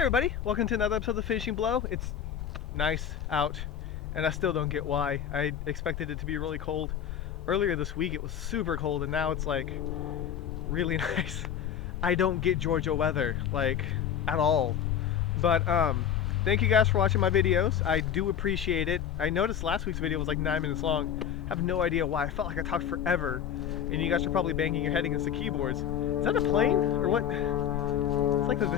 Hey everybody, welcome to another episode of The Finishing Blow. It's nice out, and I still don't get why. I expected it to be really cold. Earlier this week it was super cold, and now it's like really nice. I don't get Georgia weather, like, at all. But thank you guys for watching my videos. I do appreciate it. I noticed last week's video was like 9 minutes long. I have no idea why. I felt like I talked forever, and you guys are probably banging your head against the keyboards. Is that a plane, or what? It's like the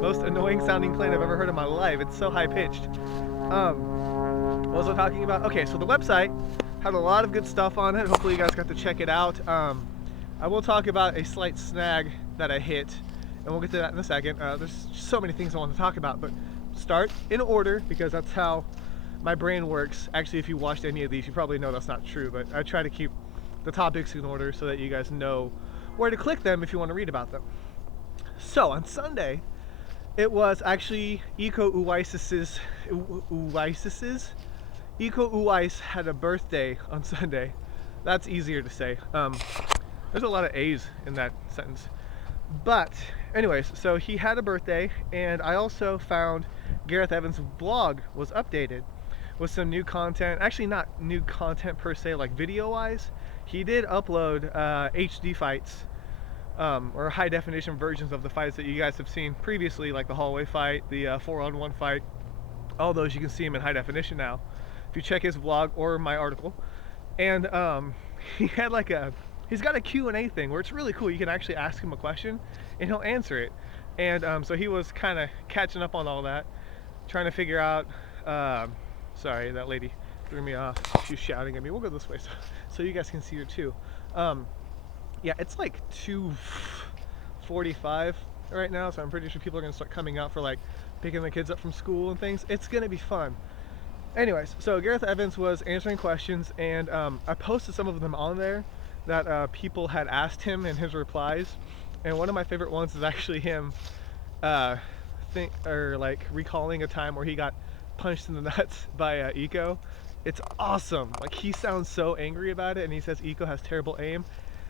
most annoying sounding plane I've ever heard in my life. It's so high pitched. What was I talking about? Okay, so the website had a lot of good stuff on it. Hopefully you guys got to check it out. I will talk about a slight snag that I hit, and we'll get to that in a second. There's so many things I want to talk about, but start in order because that's how my brain works. Actually, if you watched any of these, you probably know that's not true, but I try to keep the topics in order so that you guys know where to click them if you want to read about them. So on Sunday, it was actually Iko Uwais's Iko Uwais had a birthday on Sunday. That's easier to say. There's a lot of A's in that sentence. But anyways, so he had a birthday, and I also found Gareth Evans' blog was updated with some new content. Actually, not new content per se, like video-wise. He did upload HD fights, or high definition versions of the fights that you guys have seen previously, like the hallway fight, the 4-on-1 fight. All those you can see him in high definition now if you check his blog or my article. And he had like he's got a Q&A thing where it's really cool. You can actually ask him a question and he'll answer it. And so he was kind of catching up on all that, trying to figure out, sorry, that lady threw me off. She's shouting at me. We'll go this way so you guys can see her too. Yeah, it's like 2:45 right now, so I'm pretty sure people are gonna start coming out for like picking the kids up from school and things. It's gonna be fun. Anyways, so Gareth Evans was answering questions, and I posted some of them on there that people had asked him in his replies. And one of my favorite ones is actually him recalling a time where he got punched in the nuts by Iko. It's awesome. Like, he sounds so angry about it, and he says Iko has terrible aim.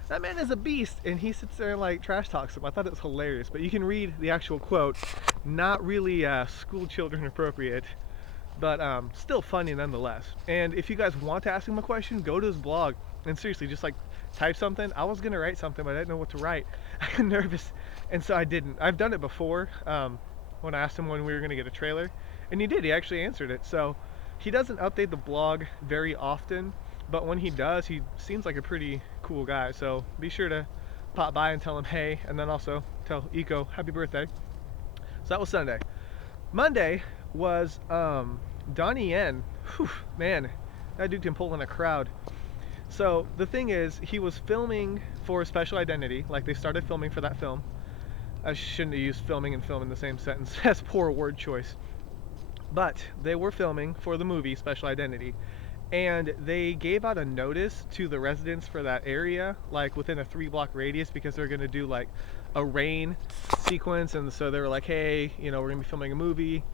That man is a beast, and he sits there and like trash talks him. I thought it was hilarious, but you can read the actual quote. Not really school children appropriate, but still funny nonetheless. And if you guys want to ask him a question, go to his blog and seriously just like type something. I was gonna write something, but I didn't know what to write. I got nervous, and so I didn't. I've done it before when I asked him when we were gonna get a trailer, and he did. He actually answered it. So he doesn't update the blog very often, but when he does, he seems like a pretty cool guy. So be sure to pop by and tell him hey, and then also tell Iko happy birthday. So that was Sunday. Monday was Donnie Yen. Whew, man, that dude can pull in a crowd. So the thing is, he was filming for Special Identity. Like, they started filming for that film. I shouldn't have used filming and film in the same sentence. That's poor word choice. But they were filming for the movie Special Identity, and they gave out a notice to the residents for that area, like within a 3-block radius, because they're gonna do like a rain sequence. And so they were like, hey, you know, we're gonna be filming a movie,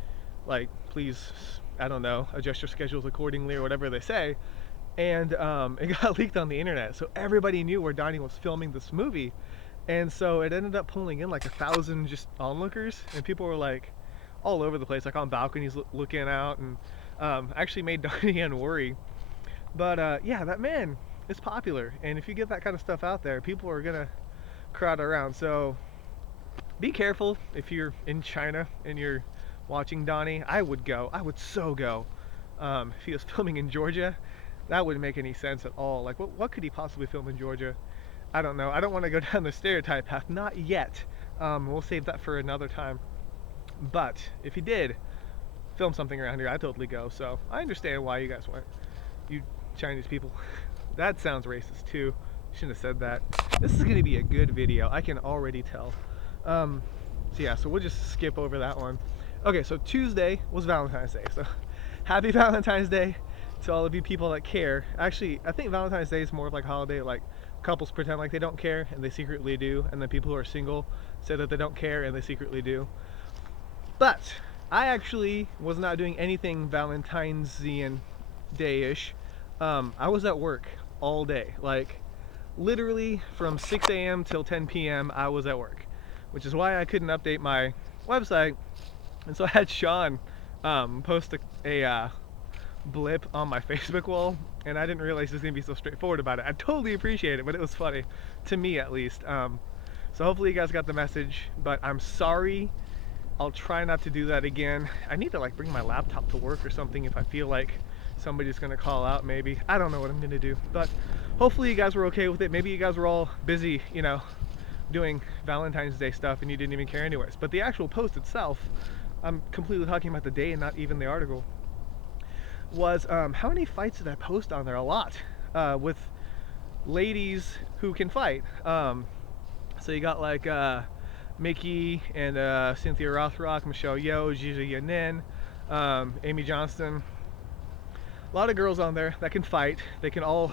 like, please, I don't know, adjust your schedules accordingly, or whatever they say. And it got leaked on the internet, so everybody knew where Donnie was filming this movie. And so it ended up pulling in like 1,000 just onlookers, and people were like all over the place, like on balconies looking out, and actually made Donnie Yen worry. But yeah, that man is popular, and if you get that kind of stuff out there, people are gonna crowd around. So be careful if you're in China and you're watching Donnie. I would go. I would so go. If he was filming in Georgia, that wouldn't make any sense at all. Like, what could he possibly film in Georgia? I don't know. I don't want to go down the stereotype path. Not yet. We'll save that for another time. But if he did film something around here, I'd totally go. So I understand why you guys went. You Chinese people. That sounds racist too. Shouldn't have said that. This is going to be a good video. I can already tell. So yeah, so we'll just skip over that one. Okay, so Tuesday was Valentine's Day. So happy Valentine's Day to all of you people that care. Actually, I think Valentine's Day is more of like a holiday, like couples pretend like they don't care and they secretly do, and then people who are single say that they don't care and they secretly do. But I actually was not doing anything Valentine's-ian day-ish. I was at work all day, like literally from 6 a.m. till 10 p.m. I was at work, which is why I couldn't update my website And so I had Sean post a blip on my Facebook wall, and I didn't realize he was gonna be so straightforward about it. I totally appreciate it, but it was funny, to me at least. So hopefully you guys got the message, but I'm sorry. I'll try not to do that again. I need to like bring my laptop to work or something if I feel like somebody's gonna call out maybe. I don't know what I'm gonna do, but hopefully you guys were okay with it. Maybe you guys were all busy, you know, doing Valentine's Day stuff and you didn't even care anyways. But the actual post itself, I'm completely talking about the day and not even the article, was how many fights did I post on there? A lot, with ladies who can fight. So you got like Mickey and Cynthia Rothrock, Michelle Yeoh, Gigi Yanin, Amy Johnston. A lot of girls on there that can fight. They can all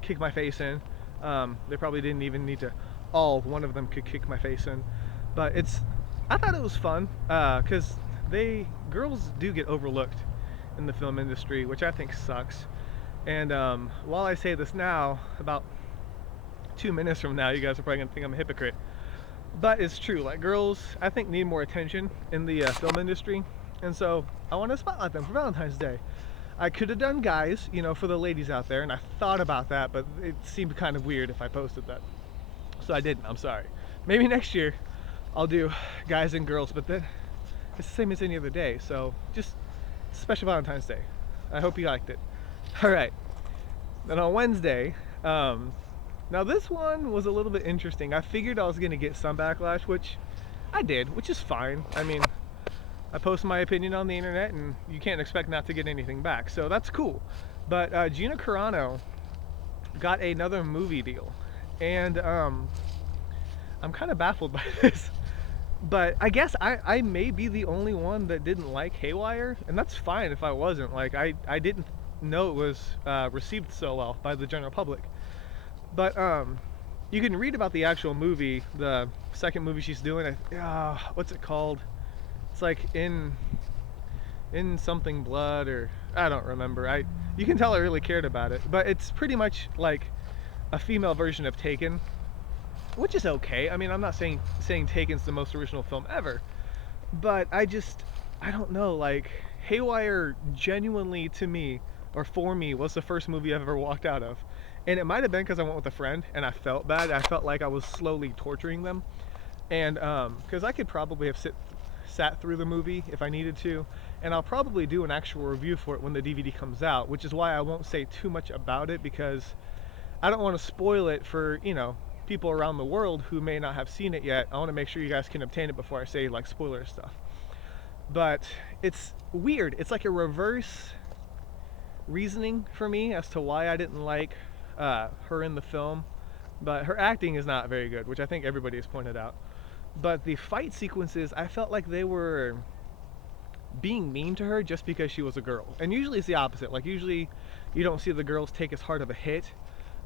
kick my face in. They probably didn't even need to one of them could kick my face in. But I thought it was fun, because girls do get overlooked in the film industry, which I think sucks. And while I say this now, about 2 minutes from now, you guys are probably gonna think I'm a hypocrite. But it's true, like girls, I think, need more attention in the film industry. And so I want to spotlight them for Valentine's Day. I could have done guys, you know, for the ladies out there, and I thought about that, but it seemed kind of weird if I posted that. So I didn't, I'm sorry. Maybe next year I'll do guys and girls, but then it's the same as any other day. So just special Valentine's Day. I hope you liked it. All right. Then on Wednesday, now this one was a little bit interesting. I figured I was gonna get some backlash, which I did, which is fine. I mean, I post my opinion on the internet and you can't expect not to get anything back, so that's cool. But Gina Carano got another movie deal, and I'm kind of baffled by this. But I guess I may be the only one that didn't like Haywire, and that's fine if I wasn't. Like, I didn't know it was received so well by the general public. But you can read about the actual movie, the second movie she's doing. What's it called? It's like in something blood, or I don't remember. You can tell I really cared about it, but it's pretty much like a female version of Taken, which is okay. I mean, I'm not saying Taken's the most original film ever, but I don't know, like Haywire genuinely, to me, or for me, was the first movie I've ever walked out of. And it might have been because I went with a friend and I felt bad. I felt like I was slowly torturing them. And because I could probably have sat through the movie if I needed to. And I'll probably do an actual review for it when the DVD comes out, which is why I won't say too much about it, because I don't want to spoil it for, you know, people around the world who may not have seen it yet. I want to make sure you guys can obtain it before I say like spoiler stuff. But it's weird. It's like a reverse reasoning for me as to why I didn't like her in the film. But her acting is not very good, which I think everybody has pointed out. But the fight sequences, I felt like they were being mean to her just because she was a girl. And usually it's the opposite. Like, usually you don't see the girls take as hard of a hit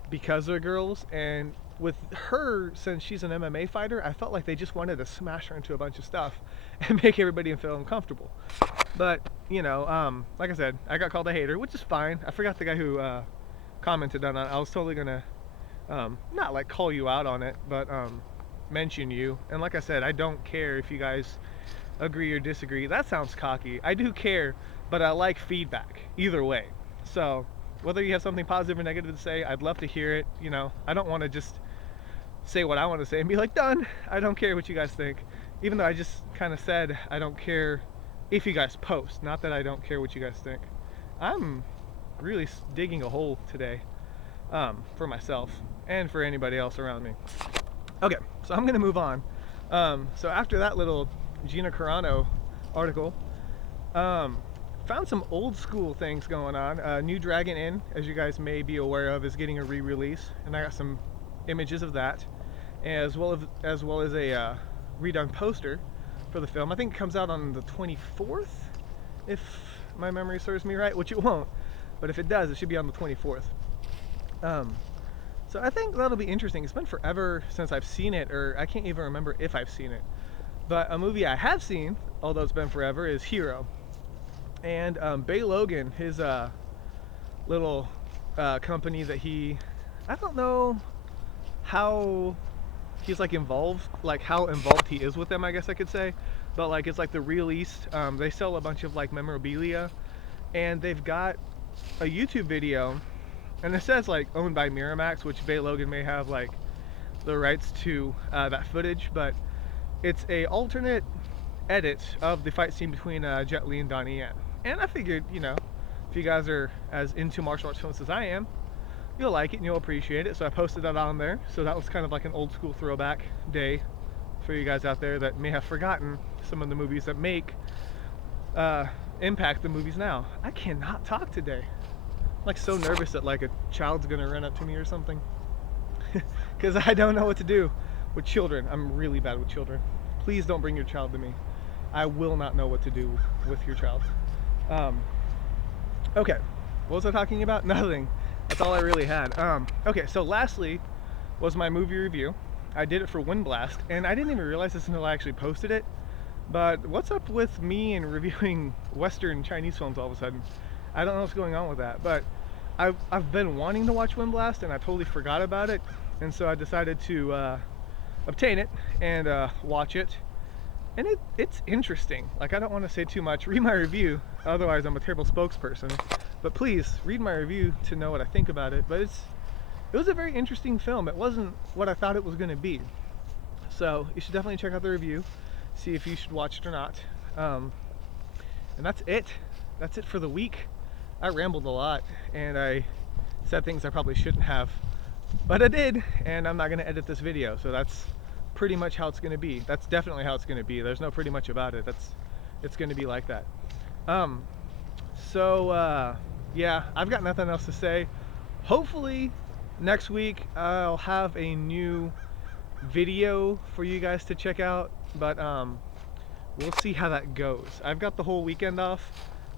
because they're girls. And with her, since she's an MMA fighter, I felt like they just wanted to smash her into a bunch of stuff and make everybody feel uncomfortable. But, you know, like I said, I got called a hater, which is fine. I forgot the guy who commented on it. I was totally gonna not like call you out on it, but mention you. And like I said, I don't care if you guys agree or disagree. That sounds cocky. I do care, but I like feedback either way. So whether you have something positive or negative to say, I'd love to hear it. You know, I don't want to just say what I want to say and be like, done. I don't care what you guys think, even though I just kind of said I don't care if you guys post, not that I don't care what you guys think. I'm really digging a hole today, for myself and for anybody else around me. Okay, so I'm gonna move on. So after that little Gina Carano article, found some old school things going on. New Dragon Inn, as you guys may be aware of, is getting a re-release, and I got some images of that, as well as a redone poster for the film. I think it comes out on the 24th, if my memory serves me right, which it won't, but if it does, it should be on the 24th. So I think that'll be interesting. It's been forever since I've seen it, or I can't even remember if I've seen it. But a movie I have seen, although it's been forever, is Hero. And Bay Logan, his little company that I don't know how he's like involved, like how involved he is with them, I guess I could say. But like it's like the Real East. They sell a bunch of like memorabilia, and they've got a YouTube video, and it says like owned by Miramax, which Bay Logan may have like the rights to that footage, but it's a alternate edit of the fight scene between Jet Li and Donnie Yen. And I figured, you know, if you guys are as into martial arts films as I am, you'll like it and you'll appreciate it. So I posted that on there. So that was kind of like an old school throwback day for you guys out there that may have forgotten some of the movies that make impact the movies now. I cannot talk today. I'm like so nervous that like a child's gonna run up to me or something. Because I don't know what to do with children. I'm really bad with children. Please don't bring your child to me. I will not know what to do with your child. Okay, what was I talking about? Nothing. That's all I really had. Okay, so lastly was my movie review. I did it for Wind Blast, and I didn't even realize this until I actually posted it. But what's up with me and reviewing Western Chinese films all of a sudden? I don't know what's going on with that, but I've been wanting to watch Wind Blast, and I totally forgot about it, and so I decided to obtain it and watch it. And it's interesting. Like, I don't want to say too much. Read my review, otherwise I'm a terrible spokesperson. But please, read my review to know what I think about it. But it was a very interesting film. It wasn't what I thought it was going to be. So, you should definitely check out the review, see if you should watch it or not. And that's it. That's it for the week. I rambled a lot, and I said things I probably shouldn't have. But I did, and I'm not going to edit this video, so that's pretty much how it's going to be. That's definitely how it's going to be. There's no pretty much about it. It's going to be like that. Yeah, I've got nothing else to say. Hopefully next week I'll have a new video for you guys to check out, but we'll see how that goes. I've got the whole weekend off.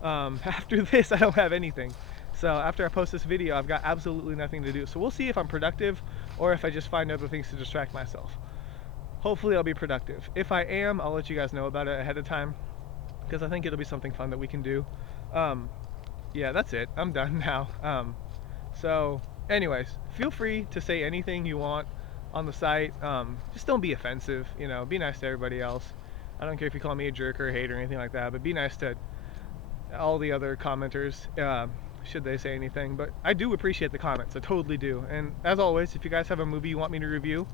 After this I don't have anything. So after I post this video, I've got absolutely nothing to do. So we'll see if I'm productive or if I just find other things to distract myself. Hopefully I'll be productive. If I am, I'll let you guys know about it ahead of time, because I think it'll be something fun that we can do. Yeah, that's it. I'm done now. So anyways, feel free to say anything you want on the site. Just don't be offensive, you know, be nice to everybody else. I don't care if you call me a jerk or a hater or anything like that, but be nice to all the other commenters, should they say anything. But I do appreciate the comments, I totally do. And as always, if you guys have a movie you want me to review,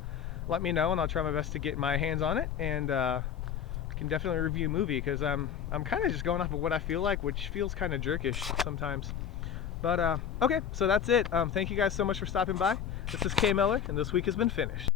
let me know and I'll try my best to get my hands on it, and can definitely review a movie, because I'm kind of just going off of what I feel like, which feels kind of jerkish sometimes. But okay, so that's it. Thank you guys so much for stopping by. This is K Miller, and this week has been finished.